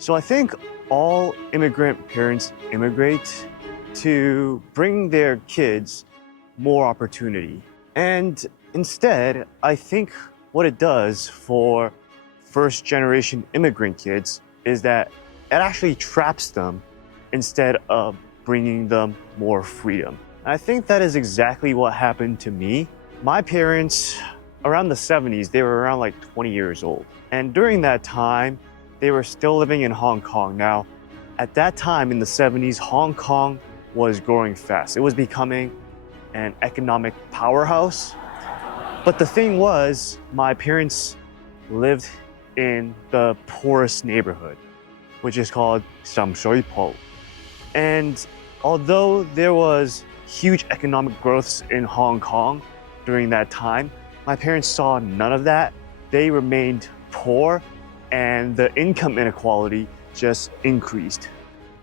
So I think all immigrant parents immigrate to bring their kids more opportunity. And instead, I think what it does for first generation immigrant kids is that it actually traps them instead of bringing them more freedom. And I think that is exactly what happened to me. My parents, around the 70s, they were around like 20 years old. And during that time, they were still living in Hong Kong. Now, at that time in the 70s, Hong Kong was growing fast. It was becoming an economic powerhouse. But the thing was, my parents lived in the poorest neighborhood, which is called Sham Shui Po. And although there was huge economic growths in Hong Kong during that time, my parents saw none of that. They remained poor and the income inequality just increased.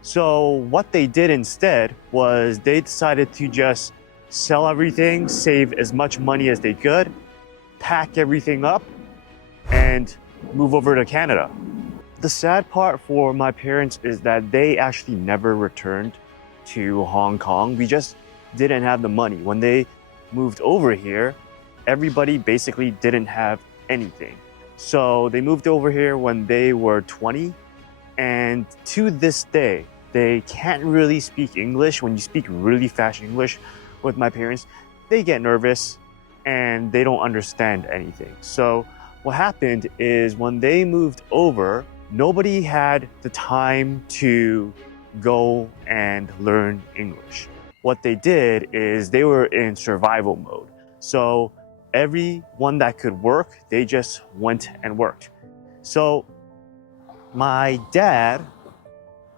So what they did instead was they decided to just sell everything, save as much money as they could, pack everything up, and move over to Canada. The sad part for my parents is that they actually never returned to Hong Kong. We just didn't have the money. When they moved over here, everybody basically didn't have anything. So they moved over here when they were 20, and to this day, they can't really speak English. When you speak really fast English with my parents, they get nervous and they don't understand anything. So what happened is when they moved over, nobody had the time to go and learn English. What they did is they were in survival mode. So everyone that could work, they just went and worked. So my dad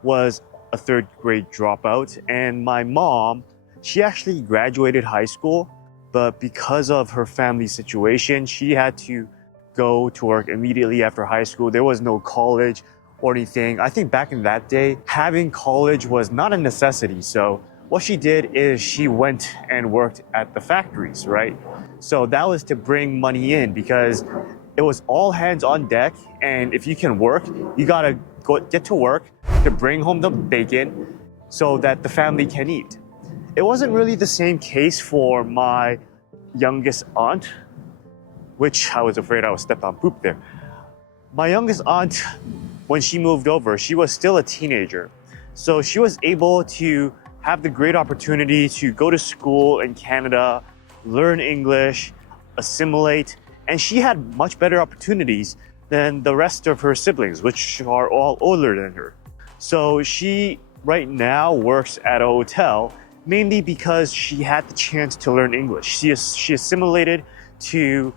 was a third grade dropout, and my mom, she actually graduated high school, but because of her family situation, she had to go to work immediately after high school. There was no college or anything. I think back in that day, having college was not a necessity. So what she did is she went and worked at the factories, right? So that was to bring money in because it was all hands on deck. And if you can work, you gotta get to work to bring home the bacon so that the family can eat. It wasn't really the same case for my youngest aunt, which I was afraid I would step on poop there. My youngest aunt, when she moved over, she was still a teenager. So she was able to have the great opportunity to go to school in Canada, learn English, assimilate, and she had much better opportunities than the rest of her siblings, which are all older than her. So she right now works at a hotel, mainly because she had the chance to learn English. She assimilated to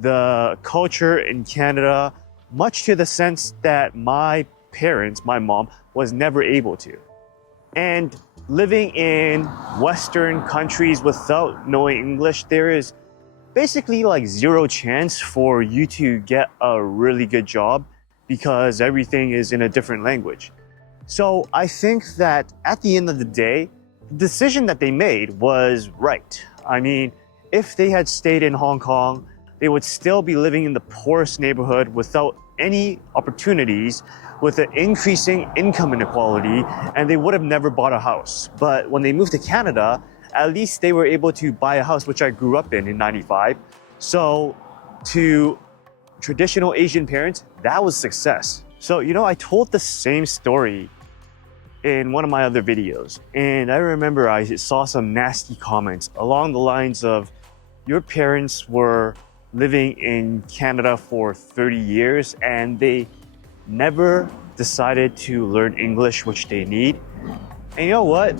the culture in Canada, much to the sense that my parents, my mom, was never able to. And living in Western countries without knowing English, there is basically like zero chance for you to get a really good job because everything is in a different language. So I think that at the end of the day, the decision that they made was right. I mean, if they had stayed in Hong Kong, they would still be living in the poorest neighborhood without any opportunities, with an increasing income inequality, and they would have never bought a house. But when they moved to Canada, at least they were able to buy a house, which I grew up in 95. So to traditional Asian parents, that was success. So, I told the same story in one of my other videos, and I remember I saw some nasty comments along the lines of, your parents were living in Canada for 30 years and they never decided to learn English, which they need. And you know what?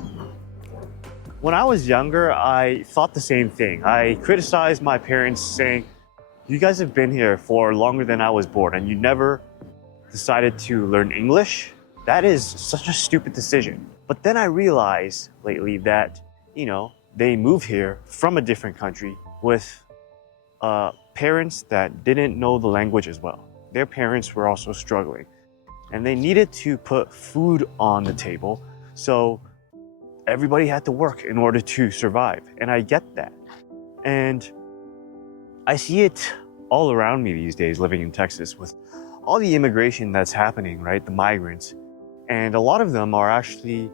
When I was younger, I thought the same thing. I criticized my parents saying, you guys have been here for longer than I was born and you never decided to learn English? That is such a stupid decision. But then I realized lately that, they moved here from a different country with parents that didn't know the language as well. Their parents were also struggling and they needed to put food on the table. So everybody had to work in order to survive. And I get that. And I see it all around me these days living in Texas with all the immigration that's happening, right? The migrants. And a lot of them are actually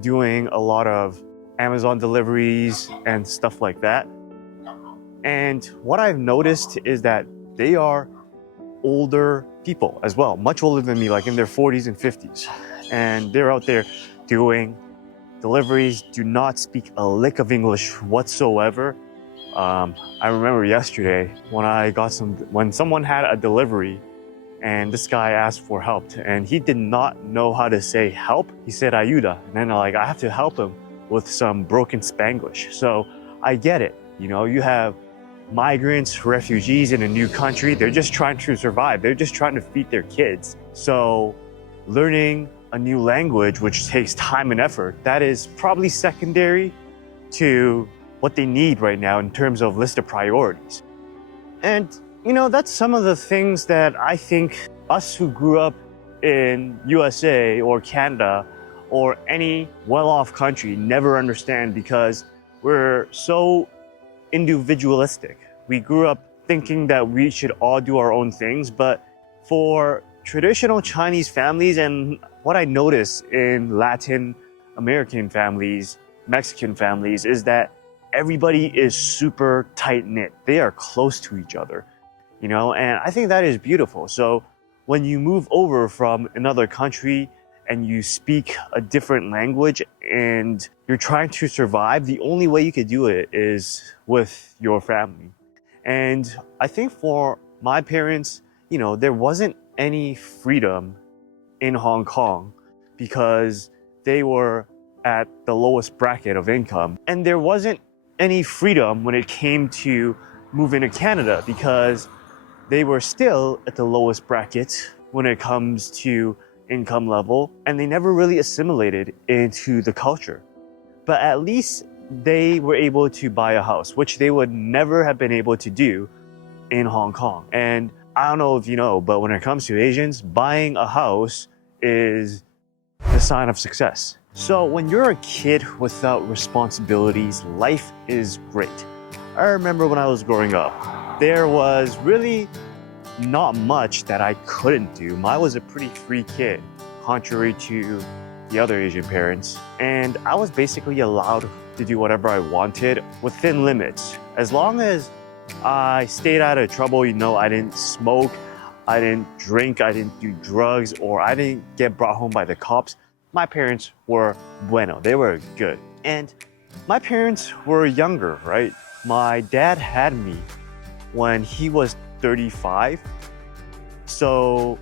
doing a lot of Amazon deliveries and stuff like that. And what I've noticed is that they are older people as well, much older than me, like in their 40s and 50s. And they're out there doing deliveries, do not speak a lick of English whatsoever. I remember yesterday when someone had a delivery and this guy asked for help and he did not know how to say help. He said ayuda. And then I have to help him with some broken Spanglish. So I get it. You know, you have migrants, refugees in a new country. They're just trying to survive. They're just trying to feed their kids. So learning a new language, which takes time and effort, that is probably secondary to what they need right now in terms of list of priorities. And, you know, that's some of the things that I think us who grew up in USA or Canada or any well-off country never understand, because we're so individualistic. We grew up thinking that we should all do our own things, but for traditional Chinese families, and what I notice in Latin American families, Mexican families, is that everybody is super tight-knit. They are close to each other, you know, and I think that is beautiful. So when you move over from another country and you speak a different language and you're trying to survive, the only way you could do it is with your family. And I think for my parents, you know, there wasn't any freedom in Hong Kong because they were at the lowest bracket of income. And there wasn't any freedom when it came to moving to Canada because they were still at the lowest bracket when it comes to income level, and they never really assimilated into the culture. But at least they were able to buy a house, which they would never have been able to do in Hong Kong. And I don't know if you know, but when it comes to Asians, buying a house is the sign of success. So when you're a kid without responsibilities, life is great. I remember when I was growing up, there was really not much that I couldn't do. I was a pretty free kid, contrary to the other Asian parents. And I was basically allowed to do whatever I wanted within limits. As long as I stayed out of trouble, you know, I didn't smoke, I didn't drink, I didn't do drugs, or I didn't get brought home by the cops, my parents were bueno, they were good. And my parents were younger, right? My dad had me when he was 35. So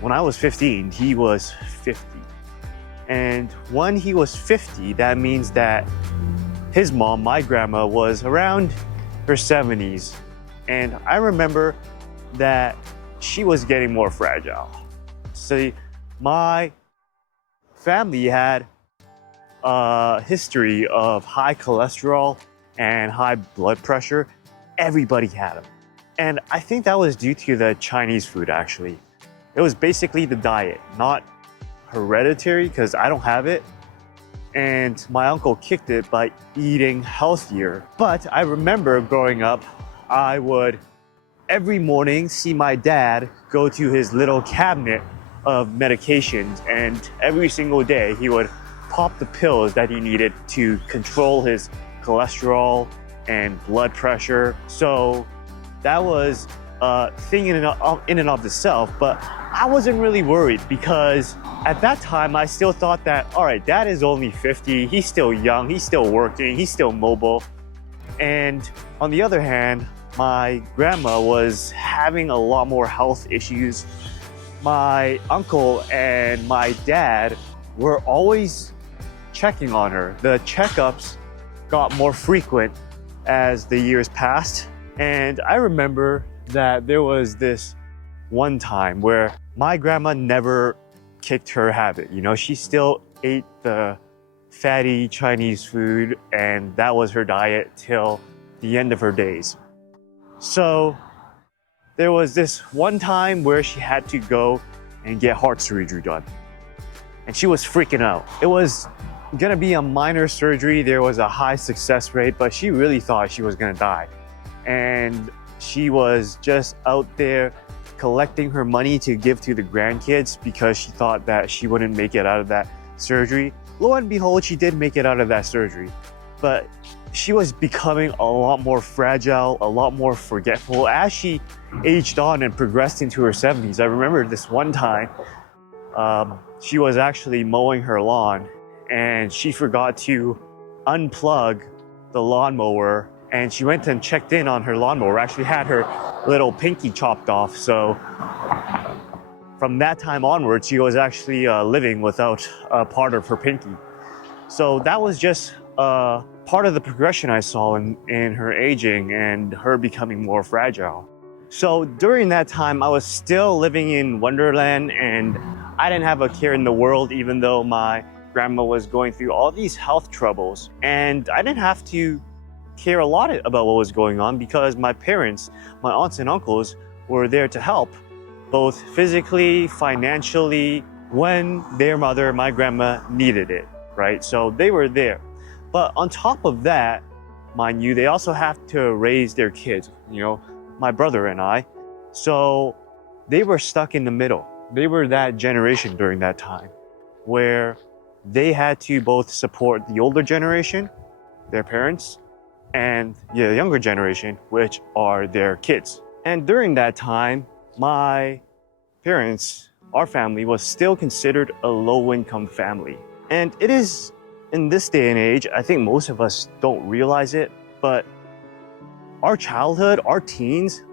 when I was 15, he was 50. And when he was 50, that means that his mom, my grandma, was around her 70s. And I remember that she was getting more fragile. See, my family had a history of high cholesterol and high blood pressure. Everybody had them. And I think that was due to the Chinese food, actually. It was basically the diet, not hereditary, because I don't have it. And my uncle kicked it by eating healthier. But I remember growing up, I would every morning see my dad go to his little cabinet of medications, and every single day he would pop the pills that he needed to control his cholesterol and blood pressure. So that was a thing in and of itself, but I wasn't really worried because at that time I still thought that, all right, dad is only 50, he's still young, he's still working, he's still mobile. And on the other hand, my grandma was having a lot more health issues. My uncle and my dad were always checking on her. The checkups got more frequent as the years passed. And I remember that there was this one time where my grandma never kicked her habit. You know, she still ate the fatty Chinese food, and that was her diet till the end of her days. So there was this one time where she had to go and get heart surgery done. And she was freaking out. It was gonna be a minor surgery. There was a high success rate, but she really thought she was gonna die. And she was just out there collecting her money to give to the grandkids because she thought that she wouldn't make it out of that surgery. Lo and behold, she did make it out of that surgery. But she was becoming a lot more fragile, a lot more forgetful as she aged on and progressed into her 70s. I remember this one time, she was actually mowing her lawn and she forgot to unplug the lawnmower, and she went and checked in on her lawnmower, actually had her little pinky chopped off. So from that time onwards, she was actually living without a part of her pinky. So that was just part of the progression I saw in her aging and her becoming more fragile. So during that time, I was still living in Wonderland and I didn't have a care in the world, even though my grandma was going through all these health troubles. And I didn't have to care a lot about what was going on because my parents, my aunts and uncles, were there to help, both physically, financially, when their mother, my grandma, needed it, right? So they were there. But on top of that, mind you, they also have to raise their kids, my brother and I. So they were stuck in the middle. They were that generation during that time where they had to both support the older generation, their parents, and the younger generation, which are their kids. And during that time, my parents, our family, was still considered a low-income family. And it is, in this day and age, I think most of us don't realize it, but our childhood, our teens,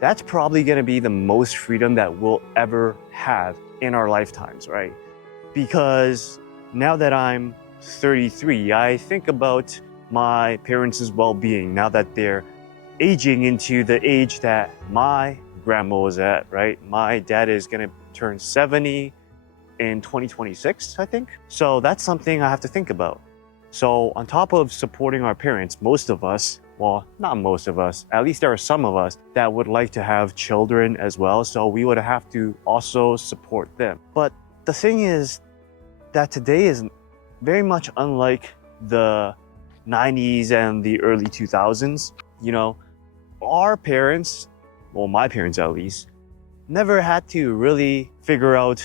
that's probably gonna be the most freedom that we'll ever have in our lifetimes, right? Because now that I'm 33, I think about my parents' well-being now that they're aging into the age that my grandma was at, right? My dad is gonna turn 70 in 2026, I think. So that's something I have to think about. So on top of supporting our parents, most of us, well, not most of us, at least there are some of us that would like to have children as well. So we would have to also support them. But the thing is that today is very much unlike the 90s and the early 2000s. Our parents, well, my parents at least, never had to really figure out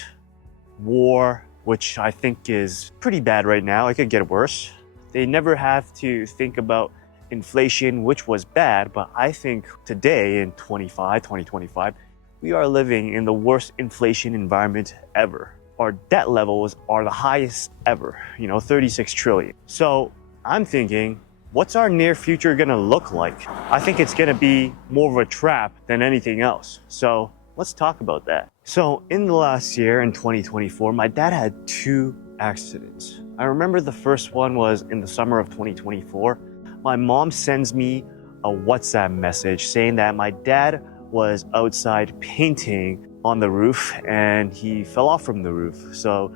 war, which I think is pretty bad right now. It could get worse. They never have to think about inflation, which was bad, but I think today in 2025, we are living in the worst inflation environment ever. Our debt levels are the highest ever, 36 trillion. So I'm thinking, what's our near future gonna look like? I think it's gonna be more of a trap than anything else. So let's talk about that. So in the last year, in 2024, my dad had 2 accidents. I remember the first one was in the summer of 2024. My mom sends me a WhatsApp message saying that my dad was outside painting on the roof and he fell off from the roof. So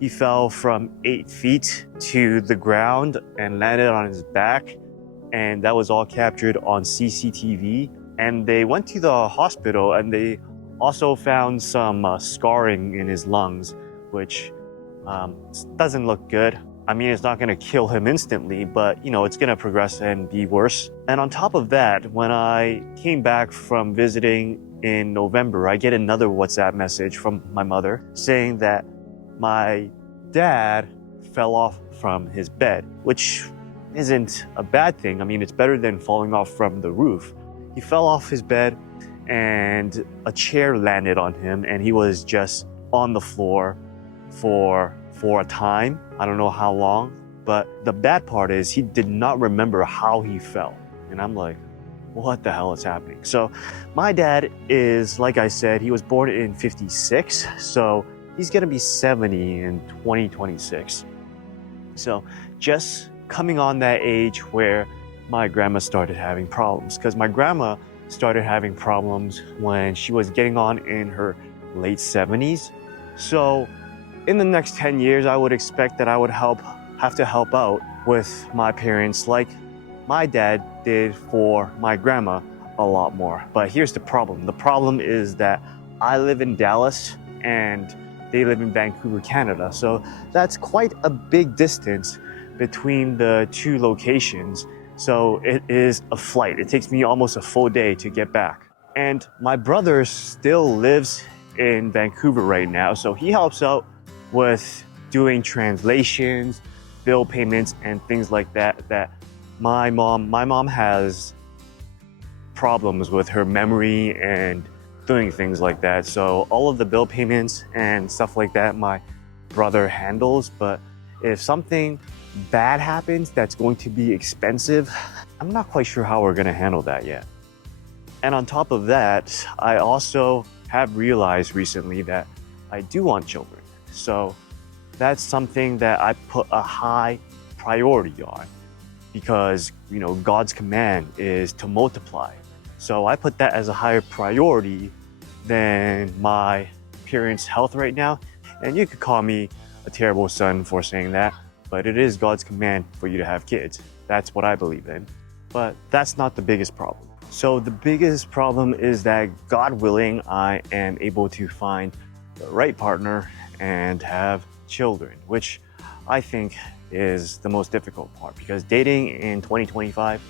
he fell from 8 feet to the ground and landed on his back. And that was all captured on CCTV. And they went to the hospital and they also found some scarring in his lungs, which doesn't look good. I mean, it's not gonna kill him instantly, but it's gonna progress and be worse. And on top of that, when I came back from visiting in November, I get another WhatsApp message from my mother saying that my dad fell off from his bed, which isn't a bad thing. I mean, it's better than falling off from the roof. He fell off his bed and a chair landed on him and he was just on the floor for a time. I don't know how long, but the bad part is he did not remember how he fell. And I'm like, what the hell is happening? So my dad is, like I said, he was born in 56. So he's gonna be 70 in 2026. So just coming on that age where my grandma started having problems, because my grandma started having problems when she was getting on in her late 70s. So in the next 10 years, I would expect that I would have to help out with my parents like my dad did for my grandma a lot more. But here's the problem. The problem is that I live in Dallas and they live in Vancouver, Canada. So that's quite a big distance between the 2 locations. So it is a flight. It takes me almost a full day to get back. And my brother still lives in Vancouver right now, so he helps out with doing translations, bill payments, and things like that. My mom has problems with her memory and doing things like that. So all of the bill payments and stuff like that, my brother handles. But if something bad happens that's going to be expensive, I'm not quite sure how we're gonna handle that yet. And on top of that, I also have realized recently that I do want children. So that's something that I put a high priority on because, God's command is to multiply. So I put that as a higher priority than my parents' health right now. And you could call me a terrible son for saying that, but it is God's command for you to have kids. That's what I believe in. But that's not the biggest problem. So the biggest problem is that, God willing, I am able to find the right partner and have children, which I think is the most difficult part because dating in 2025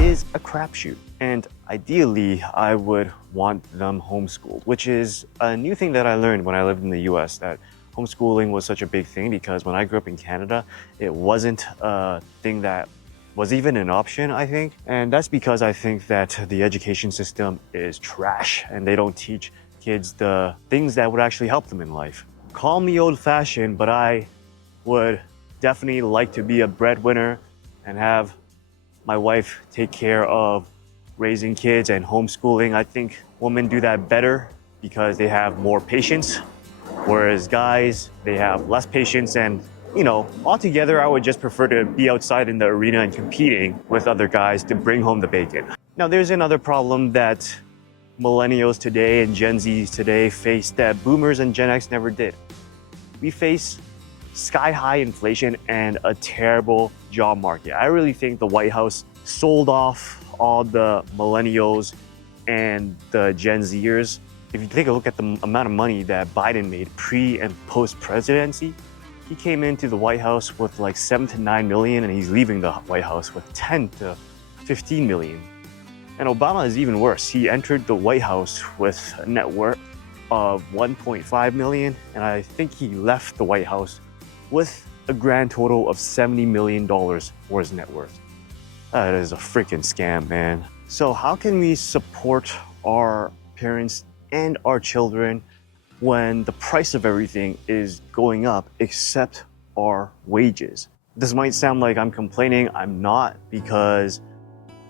is a crapshoot. And ideally, I would want them homeschooled, which is a new thing that I learned when I lived in the US, that homeschooling was such a big thing because when I grew up in Canada, it wasn't a thing that was even an option, I think. And that's because I think that the education system is trash and they don't teach kids the things that would actually help them in life. Call me old-fashioned, but I would definitely like to be a breadwinner and have my wife take care of raising kids and homeschooling. I think women do that better because they have more patience, whereas guys, they have less patience. And altogether, I would just prefer to be outside in the arena and competing with other guys to bring home the bacon. Now, there's another problem that millennials today and Gen Zs today face that boomers and Gen X never did. We face sky-high inflation and a terrible job market. I really think the White House sold off all the millennials and the Gen Zers. If you take a look at the amount of money that Biden made pre and post presidency, he came into the White House with like 7 to 9 million, and he's leaving the White House with 10 to 15 million. And Obama is even worse. He entered the White House with a net worth of 1.5 million, and I think he left the White House with a grand total of $70 million for his net worth. That is a freaking scam, man. So how can we support our parents and our children when the price of everything is going up except our wages? This might sound like I'm complaining. I'm not, because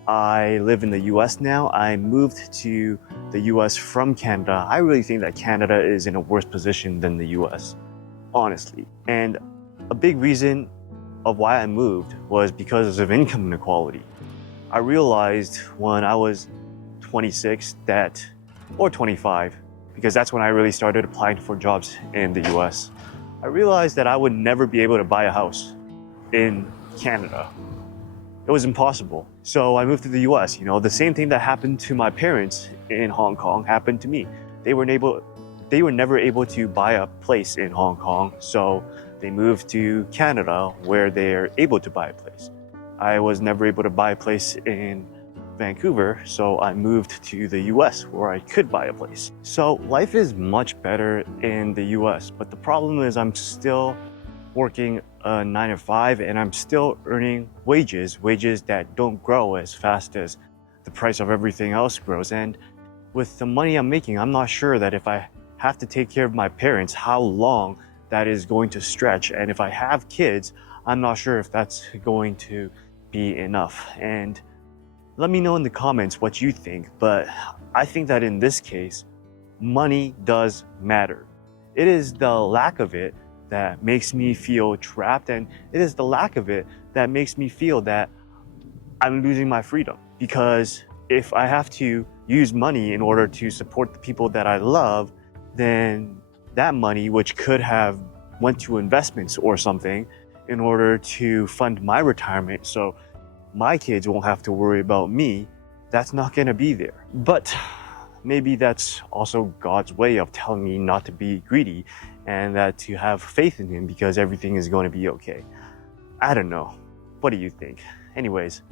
I live in the US now. I moved to the US from Canada. I really think that Canada is in a worse position than the US, honestly. And a big reason of why I moved was because of income inequality. I realized when I was 26 or 25, because that's when I really started applying for jobs in the US. I realized that I would never be able to buy a house in Canada. It was impossible. So I moved to the US. The same thing that happened to my parents in Hong Kong happened to me. They were never able to buy a place in Hong Kong, so they moved to Canada where they're able to buy a place. I was never able to buy a place in Vancouver, so I moved to the US where I could buy a place. So life is much better in the US, but the problem is I'm still working a 9 to 5 and I'm still earning wages that don't grow as fast as the price of everything else grows. And with the money I'm making, I'm not sure that if I have to take care of my parents, how long that is going to stretch. And if I have kids, I'm not sure if that's going to be enough. And let me know in the comments what you think, but I think that in this case, money does matter. It is the lack of it that makes me feel trapped, and it is the lack of it that makes me feel that I'm losing my freedom. Because if I have to use money in order to support the people that I love, then that money, which could have went to investments or something in order to fund my retirement so my kids won't have to worry about me, that's not gonna be there. But maybe that's also God's way of telling me not to be greedy and that to have faith in Him because everything is going to be okay. I don't know. What do you think? Anyways,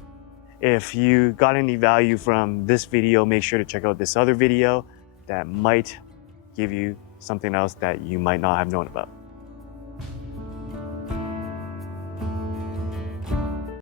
If you got any value from this video, make sure to check out this other video that might give you something else that you might not have known about.